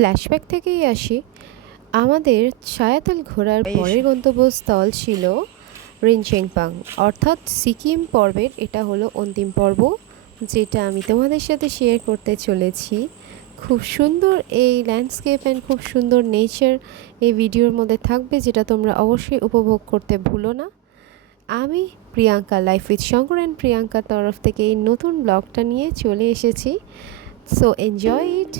Flashback থেকেই আসি। আমাদের ছায়াতল ঘোরার পরের গন্তব্যস্থল ছিল রিনচেংপাং, অর্থাৎ সিকিম পর্বের এটা হলো অন্তিম পর্ব, যেটা আমি তোমাদের সাথে শেয়ার করতে চলেছি। খুব সুন্দর এই ল্যান্ডস্কেপ অ্যান্ড খুব সুন্দর নেচার এই ভিডিওর মধ্যে থাকবে, যেটা তোমরা অবশ্যই উপভোগ করতে ভুলো না। আমি Priyanka, life with Shankar and প্রিয়াঙ্কার তরফ থেকে এই নতুন ব্লগটা নিয়ে চলে এসেছি। So enjoy it.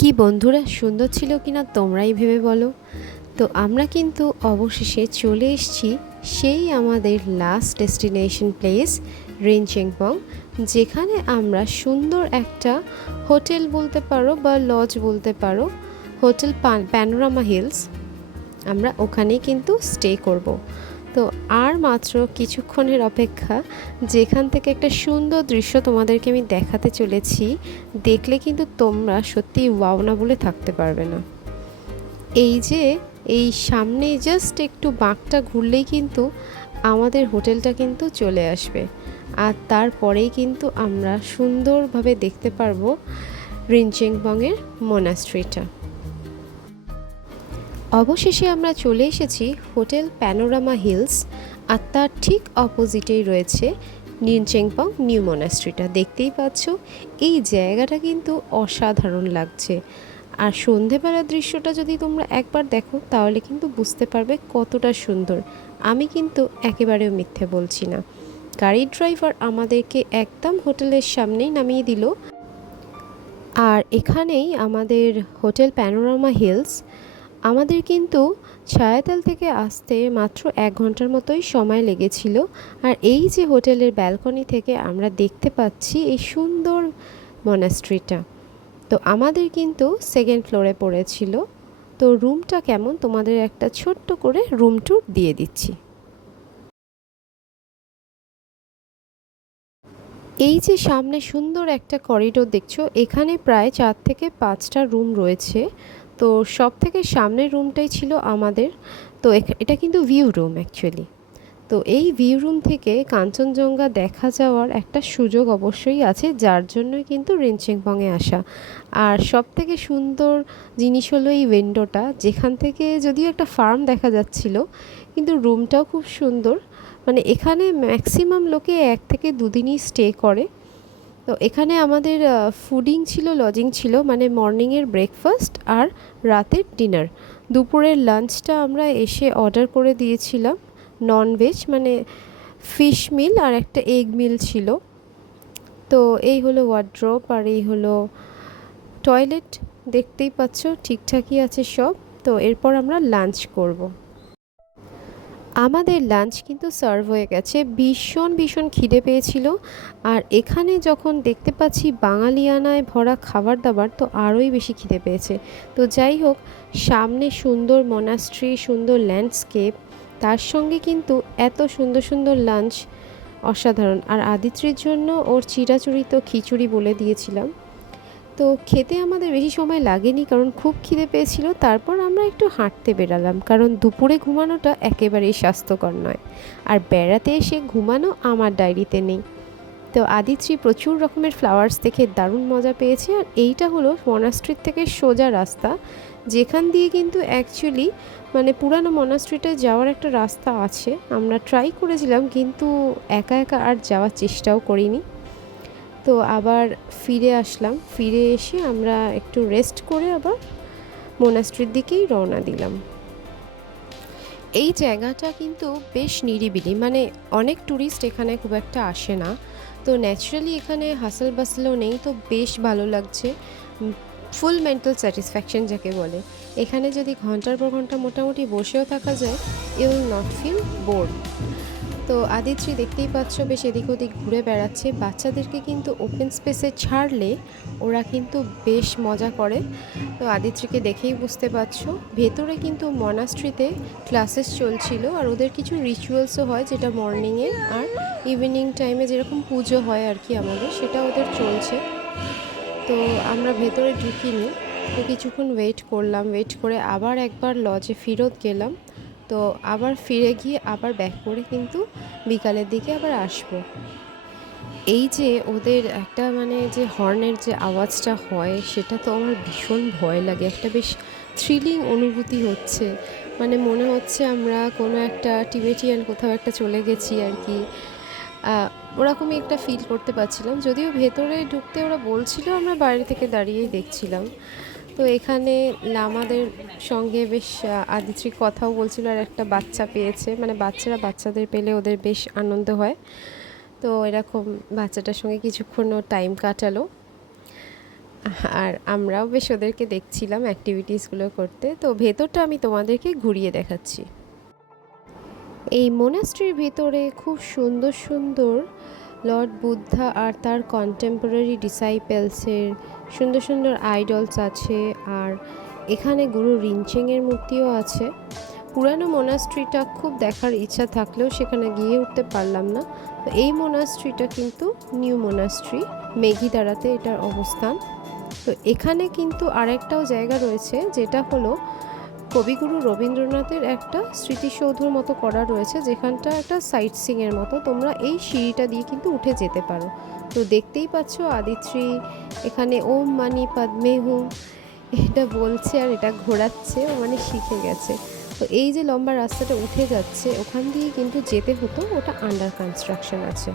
কি বন্ধুরা, সুন্দর ছিল কিনা তোমরাই ভেবে বলো। তো আমরা কিন্তু অবশেষে চলে এসেছি সেই আমাদের লাস্ট ডেস্টিনেশন প্লেস রিনচেংপং, যেখানে আমরা সুন্দর একটা হোটেল বলতে পারো বা লজ বলতে পারো, হোটেল প্যানোরামা হিলস, আমরা ওখানেই কিন্তু স্টে করব। তো আর মাত্র কিছুক্ষণের অপেক্ষা, যেখান থেকে একটা সুন্দর দৃশ্য তোমাদেরকে আমি দেখাতে চলেছি। দেখলে কিন্তু তোমরা সত্যি ওয়াও না বলে থাকতে পারবে না। এই যে এই সামনে জাস্ট একটু বাঁকটা ঘুরলেই কিন্তু আমাদের হোটেলটা কিন্তু চলে আসবে, আর তারপরেই কিন্তু আমরা সুন্দরভাবে দেখতে পারবো রিনচেংপংয়ের মোনাস্ট্রিটা। অবশেষে আমরা চলে এসেছি হোটেল প্যানোরামা হিলস, আর তার ঠিক অপোজিটেই রয়েছে রিনচেংপং নিউ মোনাস্ট্রিটা। দেখতেই পাচ্ছ এই জায়গাটা কিন্তু অসাধারণ লাগছে, আর সন্ধেবেলার দৃশ্যটা যদি তোমরা একবার দেখো তাহলে কিন্তু বুঝতে পারবে কতটা সুন্দর। আমি কিন্তু একেবারেও মিথ্যে বলছি না। গাড়ির ড্রাইভার আমাদেরকে একদম হোটেলের সামনেই নামিয়ে দিল, আর এখানেই আমাদের হোটেল প্যানোরামা হিলস। আমাদের কিন্তু ছায়াতল থেকে আসতে মাত্র 1 ঘন্টার মতোই সময় লেগেছিল, আর এই যে হোটেলের ব্যালকনি থেকে আমরা দেখতে পাচ্ছি এই সুন্দর মনাস্ট্রিটা। তো আমাদের কিন্তু 2nd ফ্লোরে পড়েছিল। তো রুমটা কেমন তোমাদের একটা ছোট্ট করে রুম ট্যুর দিয়ে দিচ্ছি। এই যে সামনে সুন্দর একটা করিডোর দেখছো, এখানে প্রায় 4 থেকে 5টা রুম রয়েছে। তো সব থেকে সামনের রুমটাই ছিল আমাদের। তো এটা কিন্তু ভিউ রুম অ্যাকচুয়ালি। তো এই ভিউ রুম থেকে কাঞ্চনজঙ্ঘা দেখা যাওয়ার একটা সুযোগ অবশ্যই আছে, যার জন্যই কিন্তু রিনচেংপংয়ে আসা। আর সব থেকে সুন্দর জিনিস হলো এই উইন্ডোটা, যেখান থেকে যদিও একটা ফার্ম দেখা যাচ্ছিল, কিন্তু রুমটাও খুব সুন্দর। মানে এখানে ম্যাক্সিমাম লোকে 1 থেকে 2 দিনই স্টে করে। তো এখানে আমাদের ফুডিং ছিল, লজিং ছিল, মানে মর্নিংয়ের ব্রেকফাস্ট আর রাতের ডিনার। দুপুরের লাঞ্চটা আমরা এসে অর্ডার করে দিয়েছিলাম ননভেজ, মানে ফিশ মিল আর একটা এগ মিল ছিল। তো এই হলো ওয়ার্ড্রোব আর এই হলো টয়লেট, দেখতেই পাচ্ছ ঠিকঠাকই আছে সব। তো এরপর আমরা লাঞ্চ করব। আমাদের লাঞ্চ কিন্তু সার্ভ হয়ে গেছে, ভীষণ ভীষণ খিদে পেয়েছিল। আর এখানে যখন দেখতে পাচ্ছি বাঙালিয়ানায় ভরা খাবার দাবার, তো আরোই বেশি খিদে পেয়েছে। তো যাই হোক, সামনে সুন্দর মনাস্ট্রি, সুন্দর ল্যান্ডস্কেপ, তার সঙ্গে কিন্তু এত সুন্দর সুন্দর লাঞ্চ, অসাধারণ। আর আদিত্রির জন্য ওর চিরাচরিত খিচুড়ি বলে দিয়েছিলাম। তো খেতে আমাদের বেশি সময় লাগেনি, কারণ খুব খিদে পেয়েছিল। তারপর আমরা একটু হাঁটতে বেরালাম, কারণ দুপুরে ঘুমানোটা একেবারেই স্বাস্থ্যকর নয়, আর বেড়াতে এসে ঘুমানো আমার ডায়েরিতে নেই। তো আদিত্রি প্রচুর রকমের ফ্লাওয়ার্স দেখে দারুণ মজা পেয়েছে। আর এইটা হলো মনাস্ট্রির থেকে সোজা রাস্তা, যেখান দিয়ে কিন্তু অ্যাকচুয়ালি মানে পুরানো মনাস্ট্রিটায় যাওয়ার একটা রাস্তা আছে। আমরা ট্রাই করেছিলাম, কিন্তু একা একা আর যাওয়ার চেষ্টাও করিনি। তো আবার ফিরে আসলাম, ফিরে এসে আমরা একটু রেস্ট করে আবার মোনাস্ট্রির দিকেই রওনা দিলাম। এই জায়গাটা কিন্তু বেশ নিরিবিলি, মানে অনেক ট্যুরিস্ট এখানে খুব একটা আসে না। তো ন্যাচারালি এখানে হাসল বাসলও নেই, তো বেশ ভালো লাগছে। ফুল মেন্টাল স্যাটিসফ্যাকশন যাকে বলে। এখানে যদি ঘন্টার পর ঘন্টা মোটামুটি বসেও থাকা যায়, you will not feel bored. তো আদিত্রি দেখতেই পাচ্ছ বেশ এদিক ওদিক ঘুরে বেড়াচ্ছে। বাচ্চাদেরকে কিন্তু ওপেন স্পেসে ছাড়লে ওরা কিন্তু বেশ মজা করে। তো আদিত্রিকে দেখেই বুঝতে পারছো, ভেতরে কিন্তু মনাস্ট্রিতে ক্লাসেস চলছিল, আর ওদের কিছু রিচুয়ালসও হয়, যেটা মর্নিংয়ে আর ইভিনিং টাইমে যেরকম পুজো হয় আর কি আমাদের, সেটা ওদের চলছে। তো আমরা ভেতরে ঢুকিনি, তো কিছুক্ষণ ওয়েট করলাম, ওয়েট করে আবার একবার লজে ফেরত গেলাম। তো আবার ফিরে গিয়ে আবার ব্যাক করে কিন্তু বিকালের দিকে আবার আসবো। এই যে ওদের একটা মানে যে হর্নের যে আওয়াজটা হয়, সেটা তো আমার ভীষণ ভয় লাগে। একটা বেশ থ্রিলিং অনুভূতি হচ্ছে, মানে মনে হচ্ছে আমরা কোনো একটা টিবেটিয়ান কোথাও একটা চলে গেছি আর কি। ওরকমই একটা ফিল করতে পারছিলাম। যদিও ভেতরে ঢুকতে ওরা বলছিল, আমরা বাইরে থেকে দাঁড়িয়েই দেখছিলাম। তো এখানে লামাদের সঙ্গে বেশ আদিত্রি কথাও বলছিল, আর একটা বাচ্চা পেয়েছে, মানে বাচ্চারা বাচ্চাদের পেলে ওদের বেশ আনন্দ হয়। তো এরকম বাচ্চাটার সঙ্গে কিছুক্ষণ ও টাইম কাটালো, আর আমরাও বেশ ওদেরকে দেখছিলাম অ্যাক্টিভিটিসগুলো করতে। তো ভেতরটা আমি তোমাদেরকে ঘুরিয়ে দেখাচ্ছি। এই মোনাস্ট্রির ভিতরে খুব সুন্দর সুন্দর লর্ড বুদ্ধা আর তার কন্টেম্পোরারি ডিসাইপেলসের সুন্দর সুন্দর আইডলস আছে, আর এখানে গুরু রিনচেংয়ের মূর্তিও আছে। পুরানো মোনাস্ট্রিটা খুব দেখার ইচ্ছা থাকলেও সেখানে গিয়ে উঠতে পারলাম না। তো এই মোনাস্ট্রিটা কিন্তু নিউ মোনাস্ট্রি, মেঘিদারাতে এটার অবস্থান। তো এখানে কিন্তু আরেকটাও জায়গা রয়েছে, যেটা হলো কবিগুরু রবীন্দ্রনাথের একটা স্মৃতিসৌধর মতো করা রয়েছে, যেখানটা একটা সাইট সিংয়ের মতো। তোমরা এই সিঁড়িটা দিয়ে কিন্তু উঠে যেতে পারো। তো দেখতেই পাচ্ছ আদিত্রি এখানে ওম মানি পদ্মে হুম এটা বলছে, আর এটা ঘোরাচ্ছে, ও মানে শিখে গেছে। তো এই যে লম্বা রাস্তাটা উঠে যাচ্ছে, ওখান দিয়ে কিন্তু যেতে হতো, ওটা আন্ডার কনস্ট্রাকশন আছে।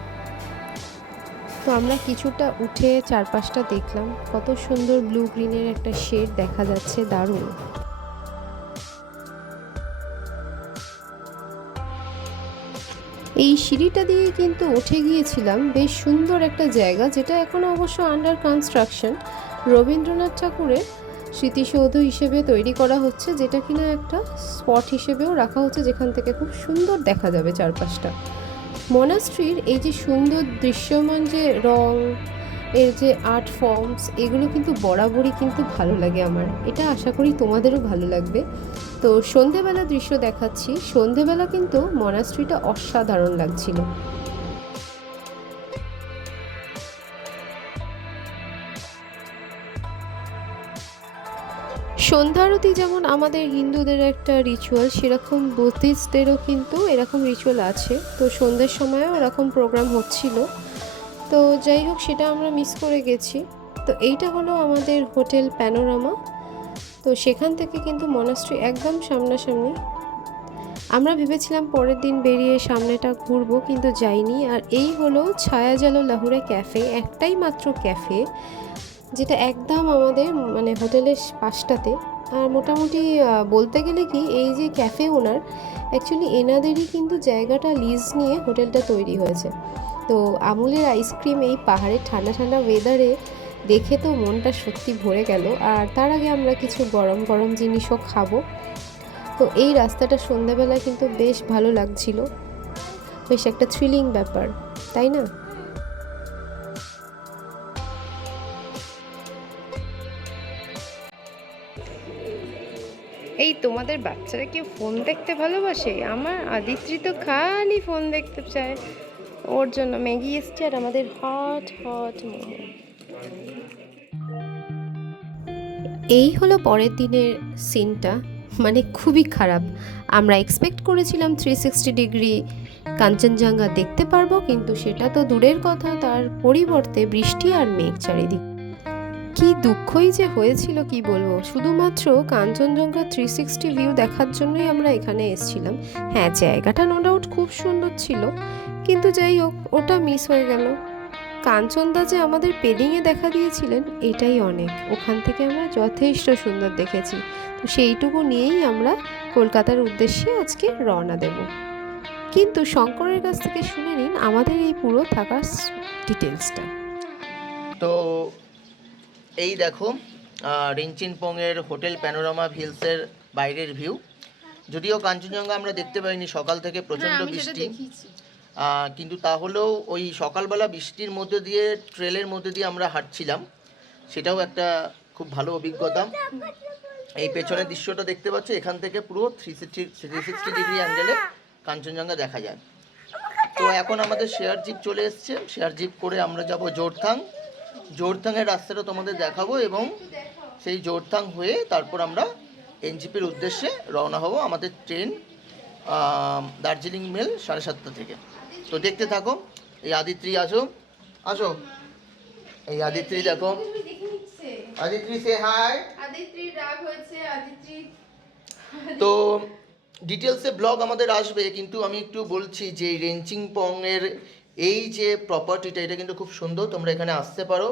তো আমরা কিছুটা উঠে চারপাশটা দেখলাম, কত সুন্দর ব্লু গ্রিনের একটা শেড দেখা যাচ্ছে, দারুণ। এই সিঁড়িটা দিয়ে কিন্তু উঠে গিয়েছিলাম বেশ সুন্দর একটা জায়গা, যেটা এখনও অবশ্য আন্ডার কনস্ট্রাকশন। রবীন্দ্রনাথ ঠাকুরের স্মৃতিসৌধ হিসেবে তৈরি করা হচ্ছে, যেটা কিনা একটা স্পট হিসেবেও রাখা হচ্ছে, যেখান থেকে খুব সুন্দর দেখা যাবে চারপাশটা। মনাস্ট্রির এই যে সুন্দর দৃশ্যমান যে রং, এর যে আর্ট ফর্মস, এগুলো কিন্তু বরাবরই কিন্তু ভালো লাগে আমার। এটা আশা করি তোমাদেরও ভালো লাগবে। তো সন্ধেবেলা দৃশ্য দেখাচ্ছি। সন্ধেবেলা কিন্তু মনাস্ট্রিটা অসাধারণ লাগছিল। সন্ধ্যা আরতি যেমন আমাদের হিন্দুদের একটা রিচুয়াল, সেরকম বুদ্ধিস্টদেরও কিন্তু এরকম রিচুয়াল আছে। তো সন্ধ্যের সময়ও এরকম প্রোগ্রাম হচ্ছিল। তো যাই হোক, সেটা আমরা মিস করে গেছি। তো এইটা হলো আমাদের হোটেল প্যানোরামা। তো সেখান থেকে কিন্তু মনাস্ট্রি একদম সামনাসামনি। আমরা ভেবেছিলাম পরের দিন বেরিয়ে সামনেটা ঘুরবো, কিন্তু যাইনি। আর এই হলো ছায়াজালো লাহুরে ক্যাফে, একটাই মাত্র ক্যাফে, যেটা একদম আমাদের মানে হোটেলের পাশটাতে। আর মোটামুটি বলতে গেলে কি এই যে ক্যাফে ওনার অ্যাকচুয়ালি এনাদেরই কিন্তু জায়গাটা লিজ নিয়ে হোটেলটা তৈরি হয়েছে। তো আমুলের আইসক্রিম এই পাহাড়ের ঠান্ডা ঠান্ডা ওয়েদারে দেখে তো মনটা সত্যি ভরে গেল। আর তার আগে আমরা কিছু গরম গরম জিনিসও খাবো। তো এই রাস্তাটা সন্ধ্যাবেলায় কিন্তু বেশ ভালো লাগছিল, বেশ একটা থ্রিলিং ব্যাপার, তাই না? এই তোমাদের বাচ্চারা কি ফোন দেখতে ভালোবাসে? আমার আদিত্রি তো খালি ফোন দেখতে চায়। ওর জন্য ম্যাগি এসছে আর আমাদের হট হট মোমো। এই হলো পরের দিনের সিনটা, মানে খুবই খারাপ। আমরা এক্সপেক্ট করেছিলাম 360 ডিগ্রি কাঞ্চনজঙ্ঘা দেখতে পারবো, কিন্তু সেটা তো দূরের কথা, তার পরিবর্তে বৃষ্টি আর মেঘ চারিদিকে। কি দুঃখই যে হয়েছিল কি বলবো। শুধুমাত্র কাঞ্চনজঙ্ঘা 360 ভিউ দেখার জন্যই আমরা এখানে এসেছিলাম। হ্যাঁ, জায়গাটা নো ডাউট খুব সুন্দর ছিল, কিন্তু যাই হোক ওটা মিস হয়ে গেল। কাঞ্চনদা যে আমাদের পেডিংয়ে দেখা দিয়েছিলেন এটাই অনেক, ওখান থেকে আমরা যথেষ্ট সুন্দর দেখেছি। তো সেইটুকু নিয়েই আমরা কলকাতার উদ্দেশ্যে আজকে রওনা দেব। কিন্তু শঙ্করের কাছ থেকে শুনে নিন আমাদের এই পুরো থাকার ডিটেলসটা। তো এই দেখো রিঞ্চিনপংয়ের হোটেল প্যানোরামা হিলসের বাইরের ভিউ। যদিও কাঞ্চনজঙ্ঘা আমরা দেখতে পাইনি, সকাল থেকে প্রচণ্ড বৃষ্টি, কিন্তু তাহলেও ওই সকালবেলা বৃষ্টির মধ্যে দিয়ে ট্রেলের মধ্যে দিয়ে আমরা হাঁটছিলাম, সেটাও একটা খুব ভালো অভিজ্ঞতা। এই পেছনের দৃশ্যটা দেখতে পাচ্ছ, এখান থেকে পুরো 360 ডিগ্রি অ্যাঙ্গেলে কাঞ্চনজঙ্ঘা দেখা যায়। তো এখন আমাদের শেয়ার জিপ চলে এসছে, শেয়ার জিপ করে আমরা যাব জোরথাং। জোরথাংয়ের রাস্তাটা তোমাদের দেখাবো এবং সেই জোরথাং হয়ে তারপর আমরা এনজিপির উদ্দেশ্যে রওনা হব। আমাদের ট্রেন দার্জিলিং মেল 7:30 থেকে। তো দেখতে থাকো। এই আদিত্রি আসো, আসো, এই আদিত্রি দেখো, আদিত্রি সে হাই। আদিত্রি রাগ হয়েছে, আদিত্রি। তো ডিটেলসে ব্লগ আমাদের আসবে, কিন্তু আমি একটু বলছি যে রেঞ্চিনপং এর এই যে প্রপার্টিটা, এটা কিন্তু খুব সুন্দর। তোমরা এখানে আসতে পারো,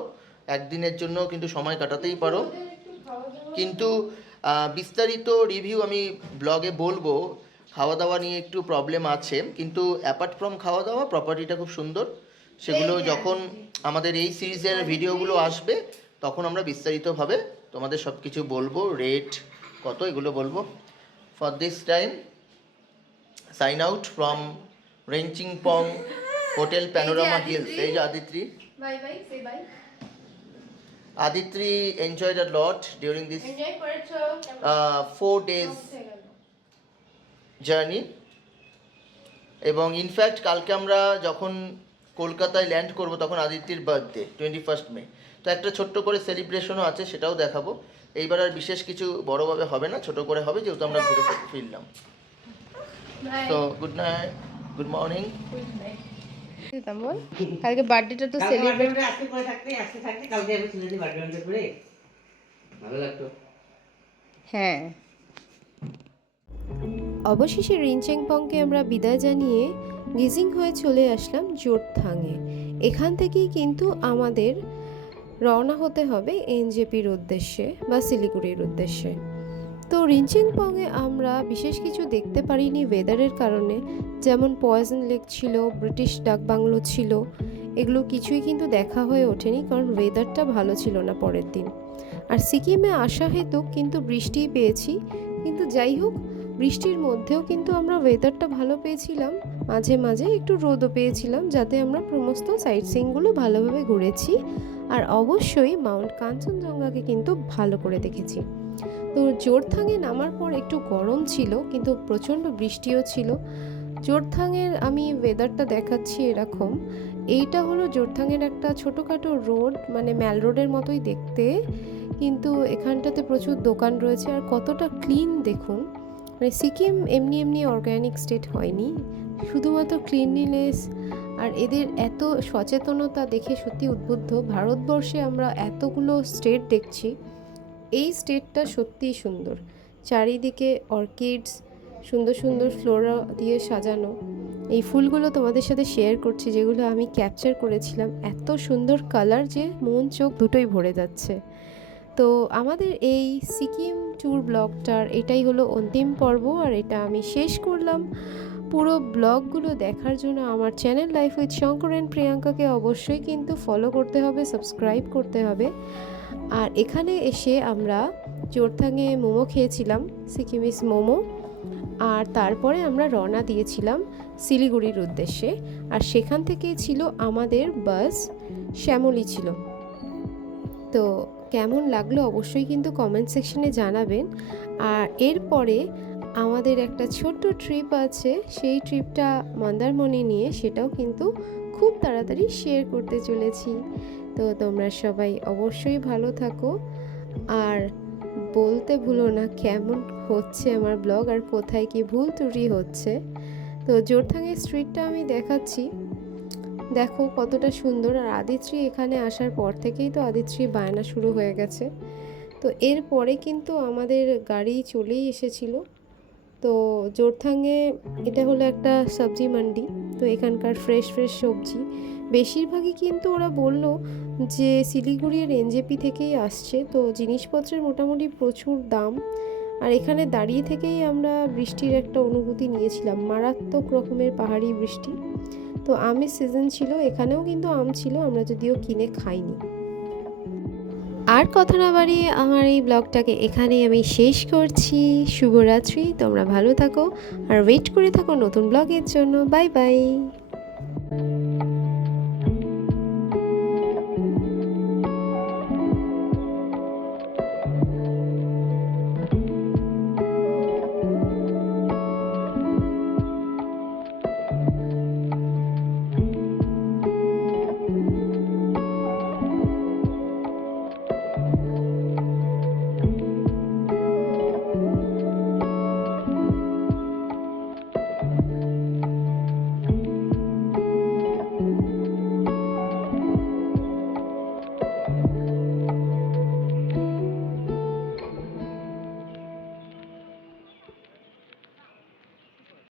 একদিনের জন্য কিন্তু সময় কাটাতেই পারো। কিন্তু বিস্তারিত রিভিউ আমি ব্লগে বলবো। খাওয়া দাওয়া নিয়ে একটু প্রবলেম আছে, কিন্তু অ্যাপার্ট ফ্রম খাওয়া দাওয়া প্রপার্টিটা খুব সুন্দর। সেগুলো যখন আমাদের এই সিরিজের ভিডিওগুলো আসবে তখন আমরা বিস্তারিতভাবে তোমাদের সব কিছু বলবো, রেট কত এগুলো বলবো। For this time sign out from Rinchenpong hotel panorama hills. এই যে Aditri, bye bye, say bye. Aditri enjoyed a lot during this 4 days journey. এবং ইনফ্যাক্ট কালকে আমরা যখন কলকাতায় ল্যান্ড করব তখন আদিত্যির বার্থডে 21 মে। তো একটা ছোট্ট করে সেলিব্রেশনও আছে, সেটাও দেখাবো। এইবার আর বিশেষ কিছু বড়োভাবে হবে না, ছোট করে হবে, যেহেতু আমরা ঘুরে ফিরলাম। তো গুড নাইট, গুড মর্নিং। কালকে বার্থডেটা তো সেলিব্রেট আজকে করে থাকতে কালকে আমি ছেলেটি বার্থডে করে ভালো লাগতো। হ্যাঁ, অবশেষে রিঞ্চিনপংকে আমরা বিদায় জানিয়ে গেজিং হয়ে চলে আসলাম জোরথাংয়ে। এখান থেকেই কিন্তু আমাদের রওনা হতে হবে এনজেপির উদ্দেশ্যে বা শিলিগুড়ির উদ্দেশ্যে। তো রিঞ্চিনপংয়ে আমরা বিশেষ কিছু দেখতে পারিনি ওয়েদারের কারণে, যেমন পয়জন লেক ছিল, ব্রিটিশ ডাক বাংলো ছিল, এগুলো কিছুই কিন্তু দেখা হয়ে ওঠেনি, কারণ ওয়েদারটা ভালো ছিল না পরের দিন। আর সিকিমে আসা হেতু কিন্তু বৃষ্টি পেয়েছি, কিন্তু যাই হোক বৃষ্টির মধ্যেও কিন্তু আমরা ওয়েদারটা ভালো পেয়েছিলাম, মাঝে মাঝে একটু রোদও পেয়েছিলাম, যাতে আমরা সমস্ত সাইট সিইংগুলো ভালোভাবে ঘুরেছি। আর অবশ্যই মাউন্ট কাঞ্চনজঙ্ঘাকে কিন্তু ভালো করে দেখেছি। তো জোরথাংয়ে নামার পর একটু গরম ছিল, কিন্তু প্রচণ্ড বৃষ্টিও ছিল। জোরথাংয়ের আমি ওয়েদারটা দেখাচ্ছি এরকম। এইটা হলো জোরথাংয়ের একটা ছোটোখাটো রোড, মানে ম্যাল রোডের মতোই দেখতে, কিন্তু এখানটাতে প্রচুর দোকান রয়েছে। আর কতটা ক্লিন দেখুন, মানে সিকিম এমনি এমনি অর্গ্যানিক স্টেট হয়নি, শুধুমাত্র ক্লিনলিনেস আর এদের এত সচেতনতা দেখে সত্যি উদ্বুদ্ধ। ভারতবর্ষে আমরা এতগুলো স্টেট দেখছি, এই স্টেটটা সত্যিই সুন্দর। চারিদিকে অর্কিডস, সুন্দর সুন্দর ফ্লোরা দিয়ে সাজানো। এই ফুলগুলো তোমাদের সাথে শেয়ার করছি, যেগুলো আমি ক্যাপচার করেছিলাম। এত সুন্দর কালার যে মন চোখ দুটোই ভরে যাচ্ছে। তো আমাদের এই সিকিম ট্যুর ব্লগটার এটাই হলো অন্তিম পর্ব, আর এটা আমি শেষ করলাম। পুরো ব্লগগুলো দেখার জন্য আমার channel life with Shankar and প্রিয়াঙ্কাকে অবশ্যই কিন্তু ফলো করতে হবে, সাবস্ক্রাইব করতে হবে। আর এখানে এসে আমরা জোরথাঙে মোমো খেয়েছিলাম, সিকিমিস মোমো। আর তারপরে আমরা রওনা দিয়েছিলাম শিলিগুড়ির উদ্দেশ্যে, আর সেখান থেকেই ছিল আমাদের বাস, শ্যামলী ছিল। তো কেমন লাগলো অবশ্যই কিন্তু কমেন্ট সেকশনে জানাবেন। আর এরপরে আমাদের একটা ছোট্ট ট্রিপ আছে, সেই ট্রিপটা মন্দারমণি নিয়ে, সেটাও কিন্তু খুব তাড়াতাড়ি শেয়ার করতে চলেছি। তো তোমরা সবাই অবশ্যই ভালো থাকো, আর বলতে ভুলো না কেমন হচ্ছে আমার ব্লগ আর কোথায় কি ভুল ত্রুটি হচ্ছে। তো জোরথাঙের স্ট্রিটটা আমি দেখাচ্ছি, দেখো কতটা সুন্দর। আর আদিত্রি এখানে আসার পর থেকেই তো আদিত্রি বায়না শুরু হয়ে গেছে। তো এরপরে কিন্তু আমাদের গাড়ি চলেই এসেছিল। তো জোরথাঙে এটা হলো একটা সবজি মান্ডি, তো এখানকার ফ্রেশ ফ্রেশ সবজি বেশিরভাগই কিন্তু ওরা বলল যে শিলিগুড়ির এনজেপি থেকেই আসছে। তো জিনিসপত্রের মোটামুটি প্রচুর দাম। আর এখানে দাঁড়িয়ে থেকেই আমরা বৃষ্টির একটা অনুভূতি নিয়েছিলাম, মারাত্মক রকমের পাহাড়ি বৃষ্টি। তো আমের সিজন ছিল, এখানেও কিন্তু আম ছিল, আমরা যদিও কিনে খাইনি। আর কথা না বাড়িয়ে আমার এই ব্লগটাকে এখানেই আমি শেষ করছি। শুভরাত্রি, তোমরা ভালো থাকো আর ওয়েট করে থাকো নতুন ব্লগের জন্য। Bye bye.